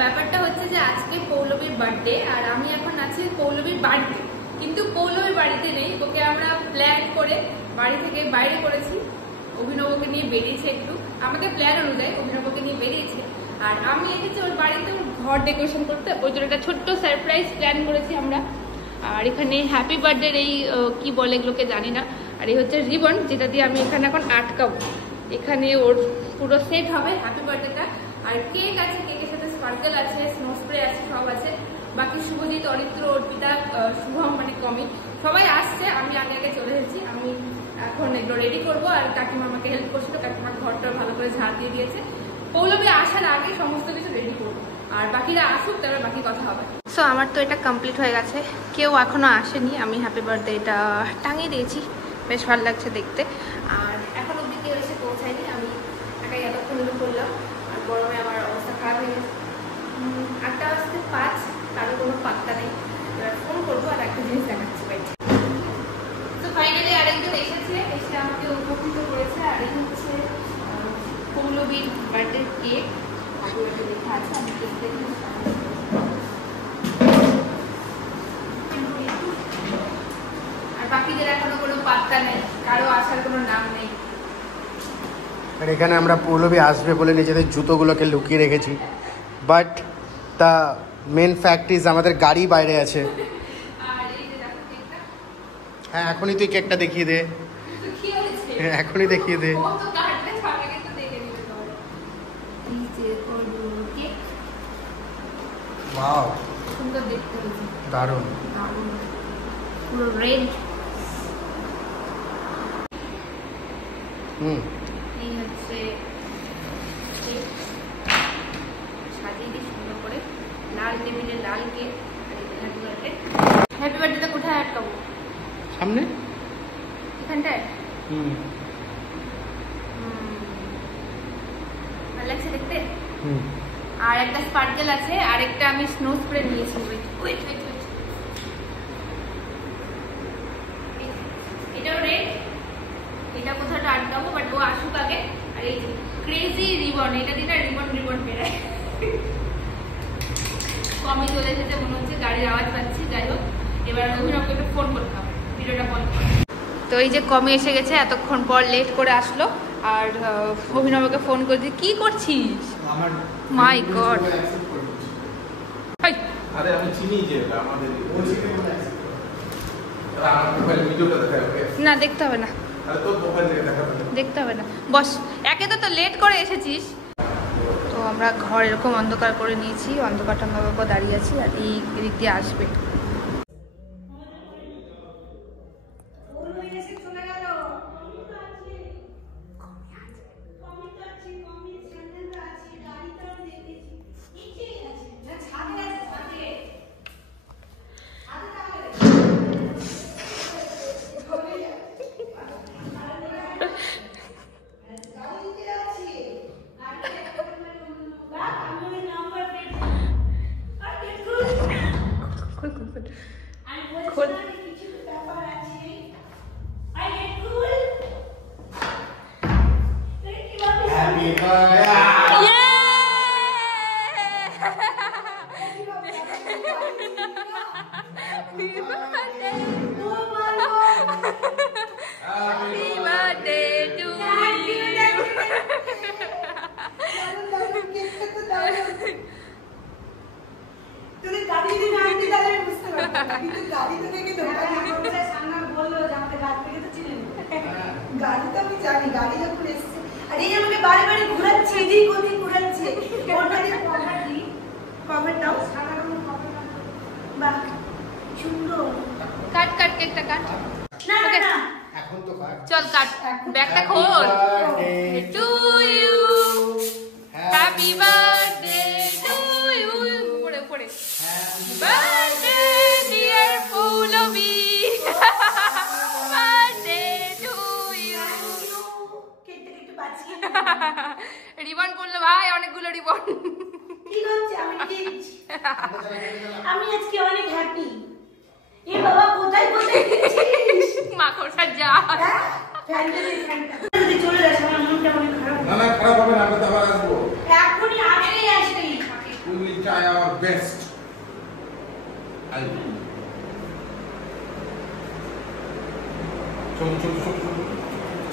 ব্যাপারটা হচ্ছে যে আজকে পৌলমীর বার্থডে আর আমি এখন আছি পৌলমীর বাড়িতে, কিন্তু পৌলমীর বাড়িতে নেই। ওকে আমরা প্ল্যান করে বাড়ি থেকে বাইরে করেছি, অভিনবকে নিয়ে বেরিয়েছে একটু আমাদের প্ল্যান অনুযায়ী, অভিনবকে নিয়ে বেরিয়েছে। আর আমি এসেছি ওর বাড়িতে ঘর ডেকোরেশন করতে, ওই জন্য একটা ছোট্ট সারপ্রাইজ প্ল্যান করেছি আমরা। আর এখানে হ্যাপি বার্থডের এই কি বলে এগুলোকে জানি না, আর এই হচ্ছে রিবন যেটা দিয়ে আমি এখানে এখন আটকাবো। এখানে ওর পুরো সেট হবে হ্যাপি বার্থডেটা। আর কেক আছে, কেকের সাথে স্পার্কেল আছে, স্নো স্প্রে আছে, সব আছে। বাকি শুভজিৎ, অরিত্র, অর্পিতা, শুভম মানে কমি সবাই আসছে। আমি আগে আগে চলে এসেছি। আমি এখন এগুলো রেডি করবো আর কাকিমা আমাকে হেল্প করছিল, কাকিমা ঘরটা ভালো করে ঝাড় দিয়ে দিয়েছে। পৌলমী আসার আগে সমস্ত কিছু রেডি করবো, আর বাকিরা আসুক তারপর বাকি কথা হবে। সো আমার তো এটা কমপ্লিট হয়ে গেছে, কেউ এখনো আসেনি। আমি হ্যাপি বার্থডে এটা টাঙিয়ে দিয়েছি, বেশ ভালো লাগছে দেখতে। আর এখন অব্দি কেউ এসে পৌঁছায়নি, আমি একাই এতক্ষণ করলাম। আর গরমে আমার অবস্থা খারাপ হয়ে গেছে। 8টা বাজতে 5, কারো কোনো পাত্তা নেই। এবার ফোন করবো আর একটা জিনিস দেখাচ্ছি বাইরে। তো ফাইনালি আরেকজন এসেছে, এসে আমাকে উপকৃত করেছে। আর এই হচ্ছে পৌলমীর বার্থডে কেক, লেখা আছে, আমি কেক দেখি। আর বাকিদের এখনো কোনো পাত্তা নেই, কারো আসার কোনো নাম নেই। আর এখানে আমরা পৌলমী আসবে বলে নিজেদের জুতোগুলোকে লুকিয়ে রেখেছি, but the main fact is আমাদের গাড়ি বাইরে আছে। হ্যাঁ এখনই তুই কেকটা দেখিয়ে দে, হ্যাঁ এখনই দেখিয়ে দে। ওয়াও, সুন্দর দেখতে হয়েছে, দারুণ দারুণ, পুরো রেড। এই হচ্ছে সাজিয়ে দিই সুন্দর করে, লাল টেবিলে লাল কেক। Happy birthday. হ্যাপি বার্থডেটা কোথায় আটকাবো? সামনে এখানটায়। ভালো লাগছে দেখতে। আর একটা স্পার্কেল আছে, আর একটা আমি স্নো স্প্রে নিয়েছি। এটাও রেড, এটা কোথাও আটকাবো, বাট ও আসুক আগে। আর এই ক্রেজি রিবন, এটা দিয়ে রিবন বেরায়। কমই চলে এসেছে মনে হচ্ছে, গাড়ির আওয়াজ পাচ্ছি। যাই হোক, এবার অভিনবকে একটু ফোন করতে হবে, ভিডিওটা বন্ধ করে। তো এই যে কমে এসে গেছে, এতক্ষণ পর লেট করে আসলো। আর অভিনবকে ফোন করছি, কি করছিস? মাই গড, আরে আমি চিনি যে আমাদের না দেখতে হবে না, দেখতে হবে না, বস। একে তো লেট করে এসেছিস। তো আমরা ঘর এরকম অন্ধকার করে নিয়েছি, অন্ধকার টন্ধকার দাঁড়িয়ে আছি। আর এই দিক দিয়ে আসবে। চল কাট, ব্যাগটা খোল। To you, happy birthday to you. উপরে উপরে, birthday dear Poulami, birthday to you. Ribbon পড়লো ভাই, অনেকগুলো রিবন। আমি আজকে অনেক হ্যাপি। এ বাবা, কোথায় কোথায় মাকড়সার যা চলে যাচ্ছে, আমার মনটা অনেক খারাপ। না না, খারাপ হবে না, আমরা তো আবার আসবো। এখনই আগেই আসবে। তুই try our best.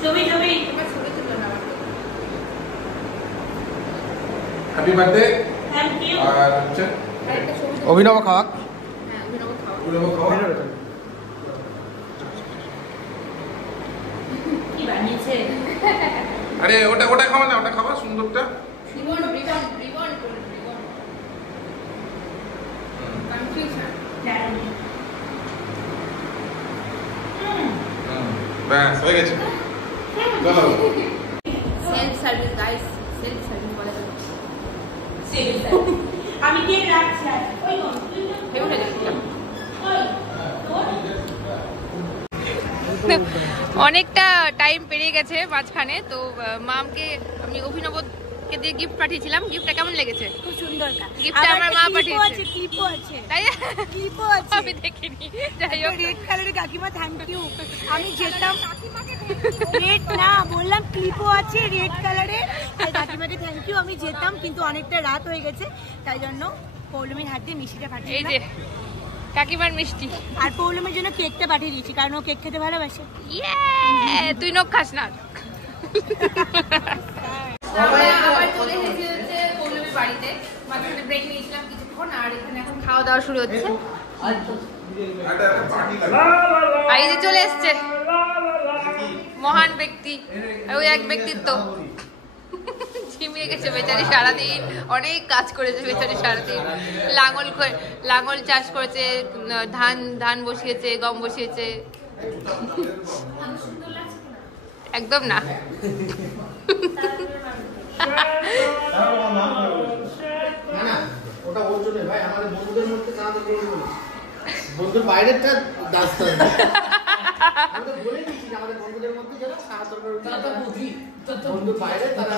ছবি ছবি হ্যাপি বার্থডে থ্যাংক ইউ আর হচ্ছে অভিনব খাওয়াক। হ্যাঁ অভিনব খাওয়া পুরো খাওয়া কি বানিয়েছে আরে ওটা ওটা খাওয়া না ওটা খাওয়া সুন্দরটা ribbon ribbon ribbon ribbon confusion ব্যাস হয়ে গেছে চলো self service guys self service বলে তো আমি কেক রাখছি আর ওই কোন তুই তো হেভি লাগছে ওই তোর অনেকটা টাইম পেরিয়ে গেছে মাঝখানে তো মামকে আমি অভিনবকে দিয়ে গিফট পাঠিয়েছিলাম গিফটটা কেমন লেগেছে খুব সুন্দর গিফটটা আমার মা পাঠিয়েছে ক্লিপও আছে তাই ক্লিপও আছে আমি দেখিনি যাই হোক রেড কালারের কাকিমা থ্যাংক ইউ আমি যেতাম রেড না বললাম ক্লিপও আছে রেড কালারের আর কাকিমাকে থ্যাংক ইউ আমি যেতাম কিন্তু অনেকটা রাত হয়ে গেছে তাই জন্য পৌলমীর হাত দিয়ে মিষ্টিটা পাঠিয়ে এই দিলাম যে কাকিমার মিষ্টি আর পৌলমীর জন্য কেকটা পাঠিয়ে দিয়েছি কারণ ও কেক খেতে ভালোবাসে ইয়ে তুই নখ খাস না আমরা আবার চলে এসেছি হচ্ছে পৌলমীর বাড়িতে মাঝখানে ব্রেক নিয়েছিলাম কিছুক্ষণ আর এখানে এখন খাওয়া দাওয়া শুরু হচ্ছে আর এই যে চলে এসছে মহান ব্যক্তি ওই এক ব্যক্তিত্ব ঝিমিয়ে গেছে বেচারি সারাদিন অনেক কাজ করেছে বেচারি সারাদিন লাঙল চাষ করেছে ধান বসিয়েছে গম বসিয়েছে একদম না ওটা ওর জন্য ভাই আমাদের বন্ধুদের মধ্যে কাঁদা করে বন্ধুর বাইরেটা দাস্তা আমরা বলে দিচ্ছি আমাদের বন্ধুদের মধ্যে যারা সাহায্য করে তারা বুঝি বন্ধুর বাইরে তারা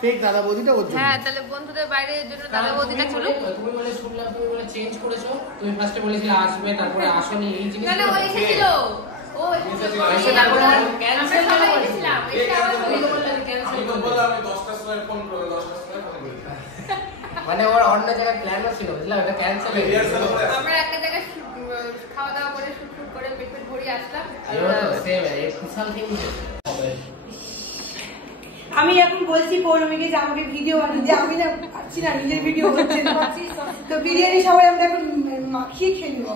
ফেক দাদা বৌদিটা ওর জন্য হ্যাঁ তাহলে বন্ধুদের বাইরের জন্য দাদা বৌদিটা ছিল তুমি বলে শুনলাম তুমি বলে চেঞ্জ করেছো তুমি ফার্স্টে বলেছিলে আসবে তারপরে আসোনি এই জিনিস কেন ও এসেছিল ও এসেছিল তারপরে ক্যান্সেল সবাই এসেছিলাম এসে আবার চলে গেল আমি তো বললাম আমি 10টার সময় ফোন করে 10টার সময় ফোন করি মানে ওর অন্য জায়গায় প্ল্যানও ছিল বুঝলা ওটা ক্যান্সেল হয়ে গেছে আমরা একটা জায়গায় খাওয়া দাওয়া করে শুট করে পেট ভরে আসলাম সেম এই বিশাল থিং আমি এখন বলছি পৌলমীকে যে আমাকে ভিডিও বানিয়ে যে আমি না পাচ্ছি না নিজের ভিডিও হচ্ছে না তো বিরিয়ানি সবাই আমরা এখন মাখিয়ে খেয়ে নেবো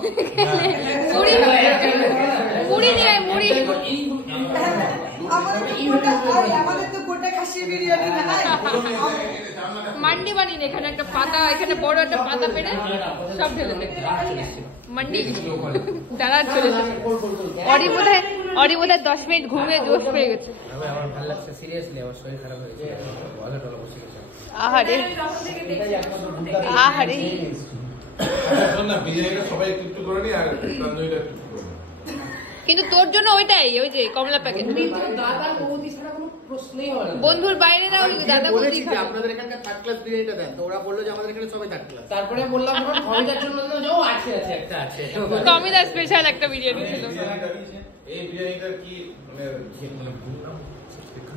মুড়ি নিয়ে মুড়ি আমাদের তো গোটা খাসির বিরিয়ানি না মান্ডি বানিয়ে এখানে একটা পাতা এখানে বড় একটা পাতা পেরে সব ঢেলে দেবে মান্ডি দাঁড়া চলে অরি বোধহয় 10 মিনিট ঘুমিয়ে জোশ পেয়ে গেছে আমার ভালো লাগছে সিরিয়াসলি আমার শরীর খারাপ হয়ে গেছে ভালো টলো বসে গেছে আহারে আহারে না বিরিয়ানিটা সবাই একটু করে নি আর তন্দুরিটা একটু করে নি কিন্তু তোর জন্য ওইটাই ওই যে কমলা প্যাকেট দাদা বৌদি ছাড়া কোনো প্রশ্নই হবে না বন্ধুর বাইরে না ওই দাদা বৌদি খাবে আপনাদের এখানকার থার্ড ক্লাস বিরিয়ানিটা দেন তো ওরা বললো যে আমাদের এখানে সবাই থার্ড ক্লাস তারপরে বললাম তোমার ভবিতার জন্য যাও আছে আছে একটা আছে টমিদা স্পেশাল একটা বিরিয়ানি ছিল এই বিরিয়ানিটার কি মানে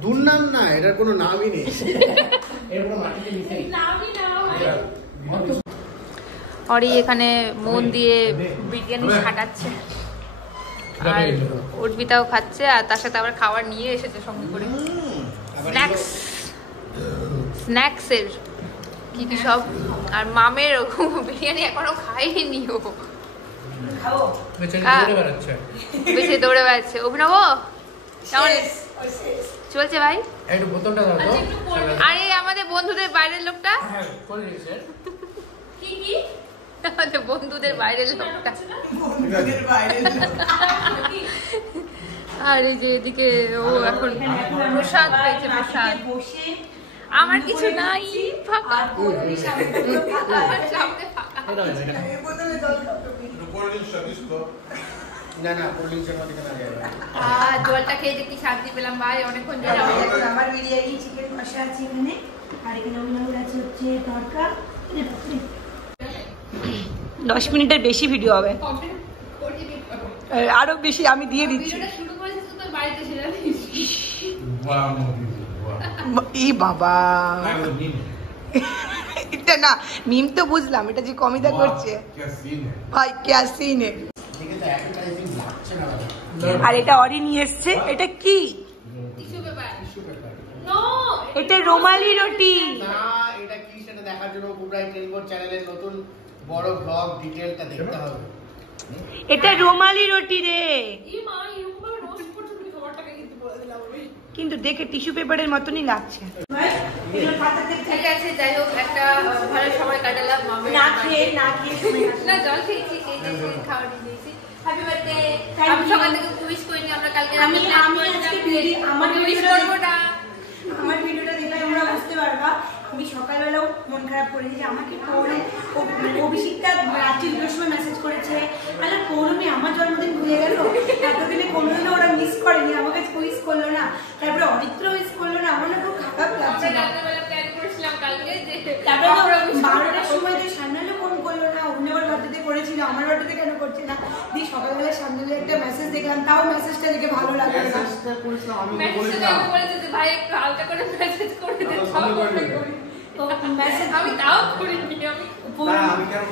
দুর্নাম না এটার কোনো নামই নেই এরকম মাটিতে মিশাই অরি এখানে মন দিয়ে বিরিয়ানি ছাটাচ্ছে আর উর্বিতাও খাচ্ছে আর তার সাথে আবার খাবার নিয়ে এসেছে সঙ্গে করে স্ন্যাক্সের কি কি সব আর মামের বিরিয়ানি এখনো খাইনি ও বেশি দৌড়ে বেড়াচ্ছে অভিনব কেমন চলছে ভাই একটু বোতলটা দাও তো আরে আমাদের বন্ধুদের বাইরের লোকটা কোন রিক্সের কি কি আমাদের বন্ধুদের বাইরের লোকটা আর এই যে এদিকে ও এখন প্রসাদ পেয়েছে প্রসাদ বসে আমার কিছু নাই ফাঁকা আমার সামনে ফাঁকা না না পুলিশের মধ্যে কেন যাবে জলটা খেয়ে দেখি শান্তি পেলাম ভাই অনেকক্ষণ জল আমার বিরিয়ানি চিকেন কষা আছে এখানে আর এখানে অন্যান্য আছে হচ্ছে তড়কা 10 মিনিটের বেশি ভিডিও হবে আরো বেশি আমি দিয়ে দিচ্ছি শুরু করেছিস তো তোর বাড়িতে ছিল জানিস ই বাবা এটা না, মিম তো বুঝলাম, এটা যে কমিতা করছে ভাই ক্যা সিন है। দেখে তো অ্যাডভার্টাইজিং লাগছে না দাদা। আর এটা অরি নিয়ে এসছে, এটা কি? Tissue paper. Tissue paper. No, এটা রুমালি রুটি। না, এটা কি সেটা দেখার জন্য কুবরাই টেলিভিশন চ্যানেলের নতুন বড় ব্লগ ডিটেইলটা দেখতে হবে। এটা রুমালি রুটি রে, ই মা এরকম ভাবে রোস্ট করতে তুমি খাবারটাকে কিন্তু বলে দিলাম আমি। কিন্তু দেখে টিস্যু পেপারের মতনই লাগছে। ঠিক আছে, যাই হোক একটা ভালো সময় কাটালাম মামের না বাড়িতে। খেয়ে না খেয়ে না জল খেয়েছি, খাবার দিয়েছি। Happy birthday. Thank আমি you. সকাল থেকে উইশ করিনি, আমরা কালকে আমি আজকে আমার উইশ ভিডিওটা করবো না। আমার ভিডিওটা দেখলে তোমরা বুঝতে পারবা আমি সকালবেলাও মন খারাপ করেছি যে আমাকে অভিষেকটা রাত্রি 2টার সময় মেসেজ করেছে, আরে পৌরমী আমার জন্মদিন ভুলে গেল, এতদিনে কোনোদিনও ওরা মিস করেনি, আমাকে উইশ করলো না, তারপরে অরিত্র উইশ করলো না, আমার না খুব খারাপ লাগছে। আমরা রাত্রেবেলা প্ল্যান করেছিলাম কালকে যে তারপরে 12টার সময় যে সান্নালে ফোন করলো না, অভিনবর বার্থডে করেছিল, আমার বার্থডে কেন করছে না, দিয়ে সকালবেলা সান্নালে একটা মেসেজ দেখলাম, তাও মেসেজটা দেখে ভালো লাগলো না। মেসেজটা করেছিলাম আমি মেসেজটা বলেছিলাম। বলেছে যে ভাই একটু হালকা করে মেসেজ করে দে, সন্দেহ করে নিবি। তো মেসেজ আমি তাও করিনি, আমি আমি কেন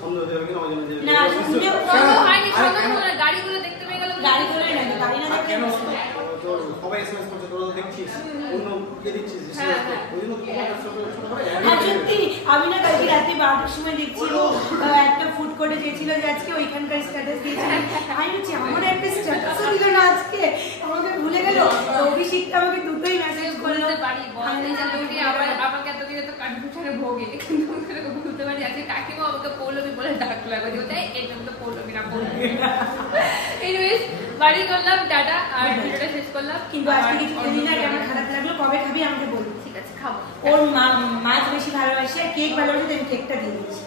সন্দেহ হয়ে গেল ওই জন্য না সন্দেহ সন্দেহ হয়নি, সন্দেহ হলো না, গাড়িগুলো দেখতে পেয়ে গেল। গাড়ি করে নাকি গাড়ি না দেখে কেন তোর সবাই এসএমএস করছে তোরা তো দেখছিস অন্য ইয়ে দিচ্ছিস ওই জন্য হ্যাঁ সত্যি আমি না কালকে রাতে 12টার সময় দেখছি ও একটা ফুড কোর্টে গেছিল যে আজকে ওইখানকার স্ট্যাটাস দিয়েছিল, আমি বলছি আমার একটা স্ট্যাটাসও দিল না আজকে, আমাকে ভুলে গেল। অভিষেকটা আমাকে দুটোই মেসেজ করলো, বলতে পারি বলতে চালুটি আবার আমাকে এতদিন তো কনফিউশনে ভোগে, কিন্তু বলতে পারি আজকে কাকিমা আমাকে পৌলমী বলে ডাকলো, একবার বলতে এই নাম তো পৌলমী না পৌলমী। এনিওয়েজ বাড়ি করলাম, টাটা, আর ভিডিওটা শেষ করলাম। কিন্তু আজকে কিছু খেলি না, আমার খারাপ লাগলো, কবে খাবি আমাকে বলবি। ঠিক আছে, খাবো। ওর মাছ বেশি ভালোবাসে, কেক ভালোবাসে, আমি কেকটা দিয়ে দিচ্ছি।